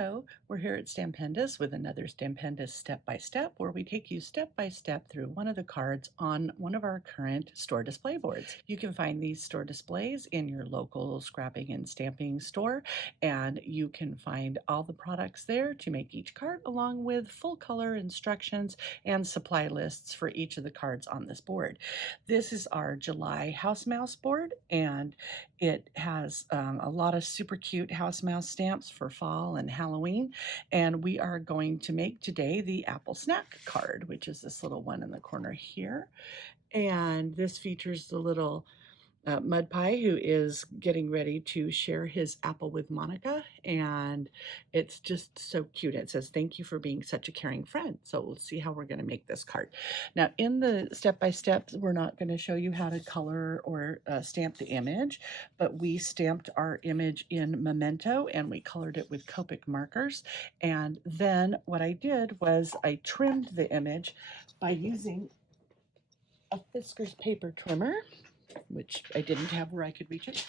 Hello, we're here at Stampendous with another Stampendous step-by-step where we take you step-by-step through one of the cards on one of our current store display boards. You can find these store displays in your local scrapping and stamping store, and you can find all the products there to make each card along with full color instructions and supply lists for each of the cards on this board. This is our July house mouse board, and it has a lot of super cute house mouse stamps for fall and Halloween. And we are going to make today the apple snack card, which is this little one in the corner here. And this features the little Mud Pie, who is getting ready to share his apple with Monica, and it's just so cute. It says, "Thank you for being such a caring friend." So we'll see how we're going to make this card. Now, in the step-by-steps, we're not going to show you how to color or stamp the image, but we stamped our image in Memento, and we colored it with Copic markers. And then what I did was I trimmed the image by using a Fiskars paper trimmer, which I didn't have where I could reach it.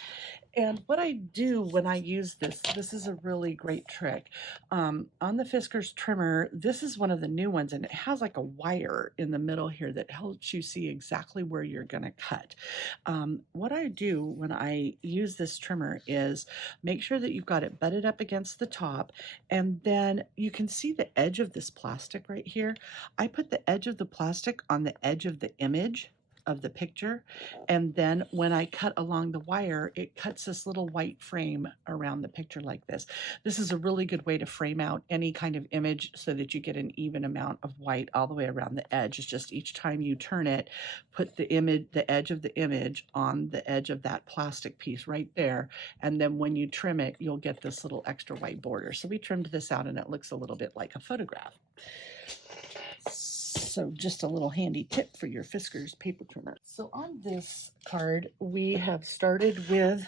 And what I do when I use this is a really great trick. On the Fiskars trimmer, this is one of the new ones, and it has like a wire in the middle here that helps you see exactly where you're going to cut. What I do when I use this trimmer is make sure that you've got it butted up against the top, and then you can see the edge of this plastic right here. I put the edge of the plastic on the edge of the image of the picture, and then when I cut along the wire, it cuts this little white frame around the picture like this. This is a really good way to frame out any kind of image so that you get an even amount of white all the way around the edge. It's just each time you turn it, put the edge of the image on the edge of that plastic piece right there, and then when you trim it, you'll get this little extra white border. So we trimmed this out and it looks a little bit like a photograph. So just a little handy tip for your Fiskars paper trimmer. So on this card, we have started with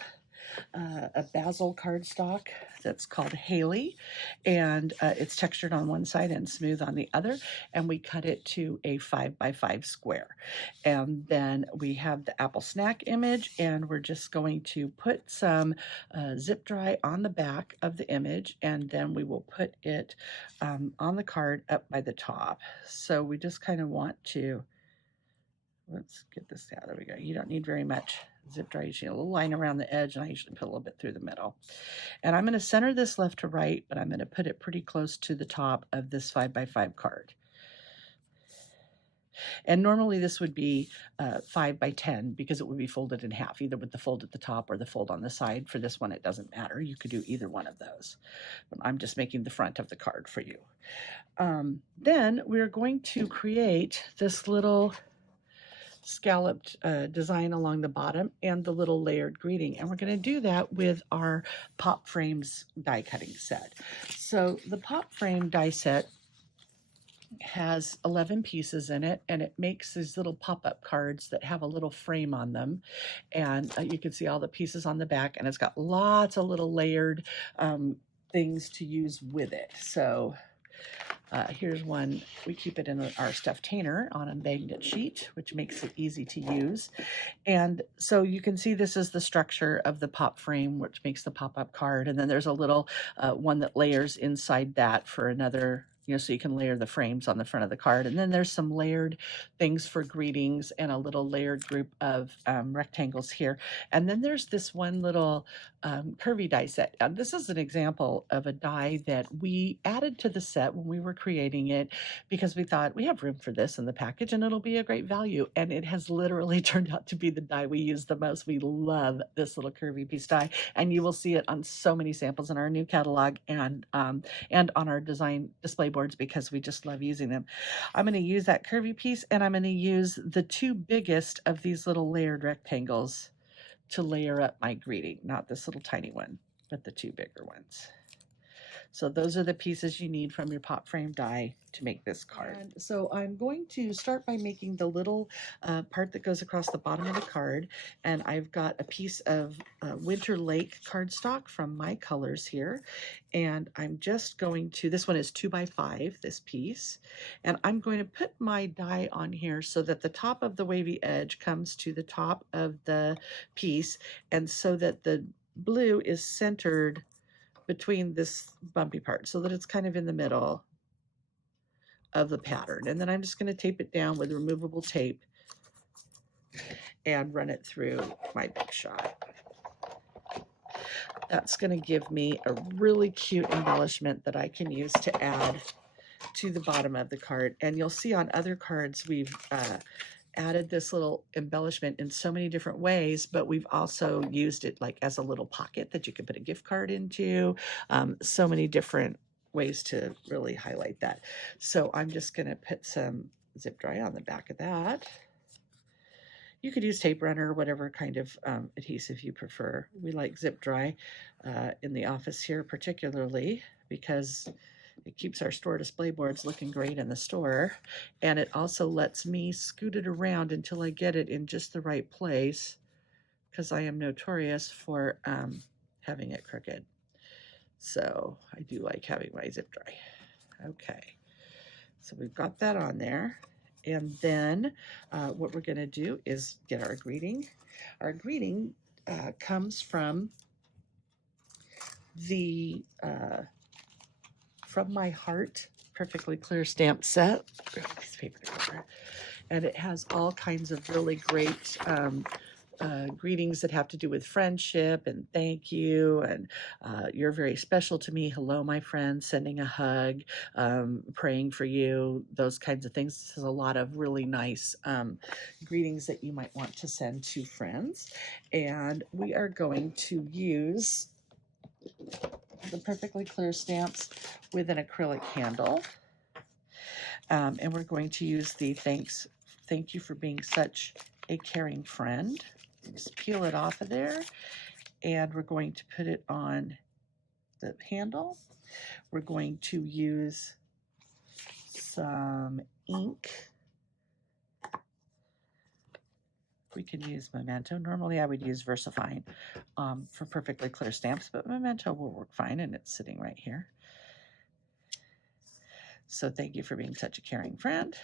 a Bazzill cardstock that's called Hayley, and it's textured on one side and smooth on the other, and we cut it to a 5x5 square. And then we have the apple snack image, and we're just going to put some zip dry on the back of the image, and then we will put it on the card up by the top. So we just kind of want to, let's get this out. There we go. You don't need very much zip dry. You see a little line around the edge, and I usually put a little bit through the middle. And I'm going to center this left to right, but I'm going to put it pretty close to the top of this 5x5 card. And normally this would be 5x10 because it would be folded in half, either with the fold at the top or the fold on the side. For this one, it doesn't matter. You could do either one of those. But I'm just making the front of the card for you. Then we're going to create this little scalloped design along the bottom and the little layered greeting, and we're going to do that with our pop frames die cutting set. So the pop frame die set has 11 pieces in it, and it makes these little pop-up cards that have a little frame on them, and you can see all the pieces on the back, and it's got lots of little layered things to use with it. So here's one. We keep it in our stuffed tanner on a magnet sheet, which makes it easy to use. And so you can see this is the structure of the pop frame, which makes the pop-up card. And then there's a little one that layers inside that for another, so you can layer the frames on the front of the card. And then there's some layered things for greetings and a little layered group of rectangles here. And then there's this one little curvy die set. This is an example of a die that we added to the set when we were creating it because we thought we have room for this in the package and it'll be a great value. And it has literally turned out to be the die we use the most. We love this little curvy piece die, and you will see it on so many samples in our new catalog and on our design display boards because we just love using them. I'm going to use that curvy piece, and I'm going to use the two biggest of these little layered rectangles to layer up my greeting, not this little tiny one, but the two bigger ones. So those are the pieces you need from your pop frame die to make this card. And so I'm going to start by making the little part that goes across the bottom of the card. And I've got a piece of Winter Lake cardstock from My Colors here. And I'm just going to, this one is 2x5, this piece. And I'm going to put my die on here so that the top of the wavy edge comes to the top of the piece, and so that the blue is centered between this bumpy part so that it's kind of in the middle of the pattern. And then I'm just going to tape it down with removable tape and run it through my big shot. That's going to give me a really cute embellishment that I can use to add to the bottom of the card. And you'll see on other cards we've added this little embellishment in so many different ways, but we've also used it like as a little pocket that you could put a gift card into. So many different ways to really highlight that. So I'm just going to put some zip dry on the back of that. You could use tape runner or whatever kind of adhesive you prefer. We like zip dry in the office here particularly because it keeps our store display boards looking great in the store, and it also lets me scoot it around until I get it in just the right place because I am notorious for having it crooked. So I do like having my zip dry. Okay, so we've got that on there. And then what we're going to do is get our greeting. Our greeting comes from the From My Heart Perfectly Clear stamp set. Piece of paper together. And it has all kinds of really great greetings that have to do with friendship and thank you and you're very special to me, hello my friend, sending a hug, praying for you, those kinds of things. This is a lot of really nice greetings that you might want to send to friends. And we are going to use the Perfectly Clear stamps with an acrylic handle. And we're going to use the thank you for being such a caring friend. Just peel it off of there, and we're going to put it on the handle. We're going to use some ink. We can use Memento. Normally I would use VersaFine for Perfectly Clear stamps, but Memento will work fine, and it's sitting right here. So thank you for being such a caring friend.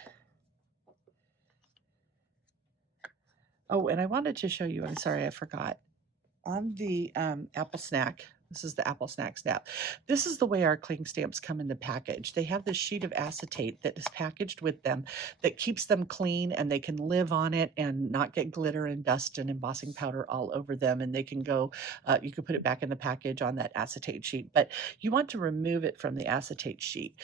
Oh, and I wanted to show you, I'm sorry, I forgot. On the Apple Snack, this is the Apple Snack Snap. This is the way our cling stamps come in the package. They have this sheet of acetate that is packaged with them that keeps them clean, and they can live on it and not get glitter and dust and embossing powder all over them. And they can go, you can put it back in the package on that acetate sheet, but you want to remove it from the acetate sheet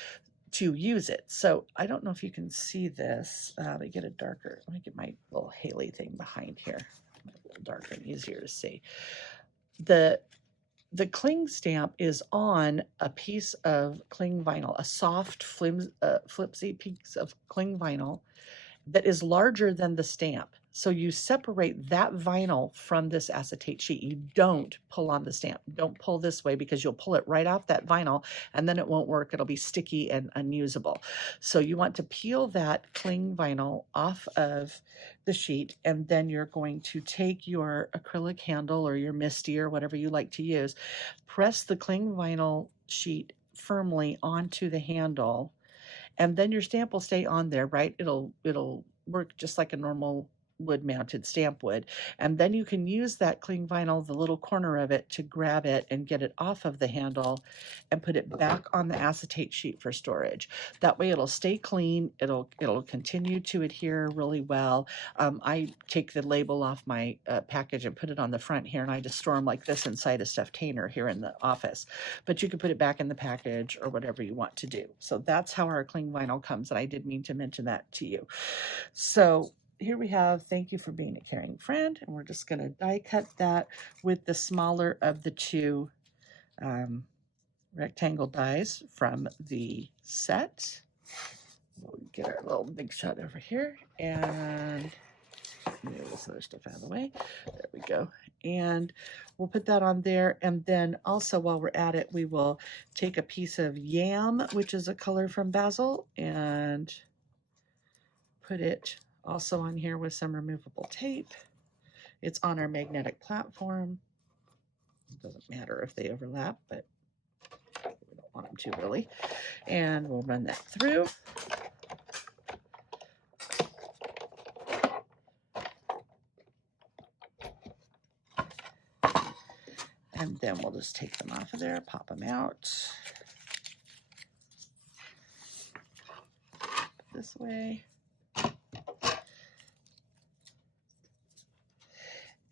to use it. So I don't know if you can see this. Let me get a darker, let me get my little Hayley thing behind here. A little darker and easier to see. The cling stamp is on a piece of cling vinyl, a soft flipsy piece of cling vinyl that is larger than the stamp. So you separate that vinyl from this acetate sheet. You don't pull on the stamp. Don't pull this way because you'll pull it right off that vinyl and then it won't work. It'll be sticky and unusable. So you want to peel that cling vinyl off of the sheet, and then you're going to take your acrylic handle or your MISTI or whatever you like to use, press the cling vinyl sheet firmly onto the handle, and then your stamp will stay on there, right? It'll work just like a normal wood-mounted stamp would. And then you can use that cling vinyl, the little corner of it, to grab it and get it off of the handle and put it back on the acetate sheet for storage. That way it'll stay clean. It'll continue to adhere really well. I take the label off my package and put it on the front here, and I just store them like this inside a stuffed container here in the office. But you can put it back in the package or whatever you want to do. So that's how our cling vinyl comes, and I did mean to mention that to you. So here we have thank you for being a caring friend, and we're just going to die cut that with the smaller of the two rectangle dies from the set. We'll get our little big shot over here and move this other stuff out of the way. There we go. And we'll put that on there. And then also while we're at it, we will take a piece of yam, which is a color from Bazzill, and put it also on here with some removable tape. It's on our magnetic platform. It doesn't matter if they overlap, but we don't want them to really. And we'll run that through. And And then we'll just take them off of there, pop them out. This way.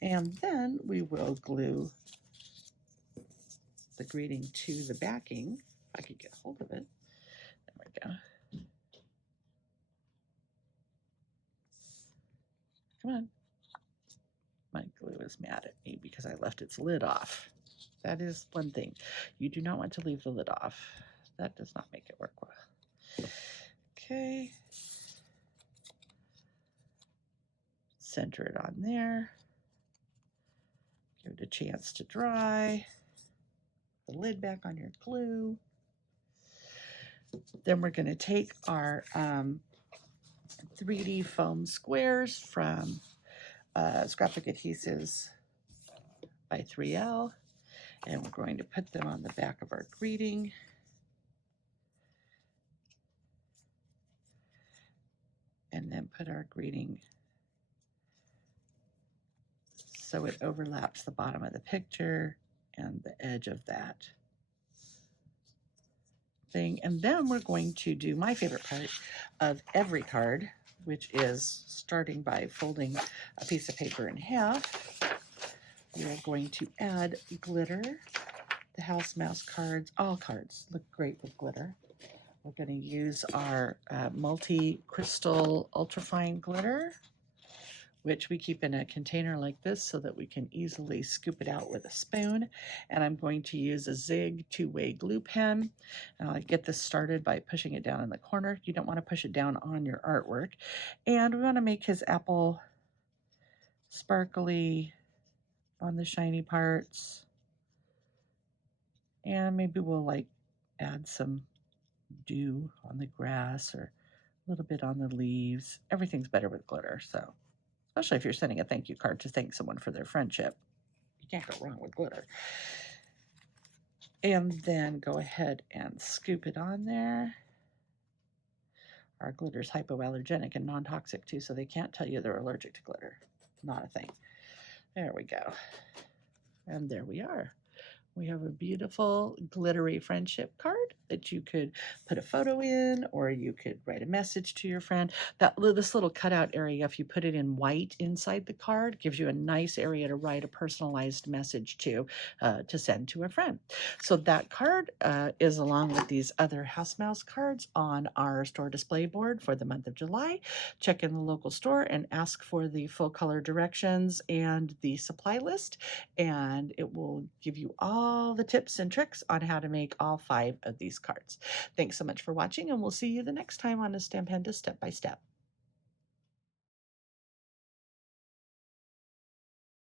And then we will glue the greeting to the backing. If I could get hold of it. There we go. Come on. My glue is mad at me because I left its lid off. That is one thing. You do not want to leave the lid off. That does not make it work well. Okay. Center it on there. Give it a chance to dry. The lid back on your glue. Then we're going to take our 3D foam squares from Scrapbook Adhesives by 3L, and we're going to put them on the back of our greeting. And then put our greeting so it overlaps the bottom of the picture and the edge of that thing. And then we're going to do my favorite part of every card, which is starting by folding a piece of paper in half. We are going to add glitter. The house mouse cards, all cards look great with glitter. We're going to use our multi-crystal ultrafine glitter, which we keep in a container like this so that we can easily scoop it out with a spoon. And I'm going to use a Zig two-way glue pen. And I'll get this started by pushing it down in the corner. You don't want to push it down on your artwork. And we want to make his apple sparkly on the shiny parts. And maybe we'll like add some dew on the grass or a little bit on the leaves. Everything's better with glitter, so especially if you're sending a thank you card to thank someone for their friendship. You can't go wrong with glitter. And then go ahead and scoop it on there. Our glitter is hypoallergenic and non-toxic too, so they can't tell you they're allergic to glitter. Not a thing. There we go. And there we are. We have a beautiful glittery friendship card that you could put a photo in, or you could write a message to your friend. This little cutout area, if you put it in white inside the card, gives you a nice area to write a personalized message to send to a friend. So that card is along with these other house mouse cards on our store display board for the month of July. Check in the local store and ask for the full color directions and the supply list, and it will give you all the tips and tricks on how to make all 5 of these cards. Thanks so much for watching, and we'll see you the next time on a Stampendous Step by Step.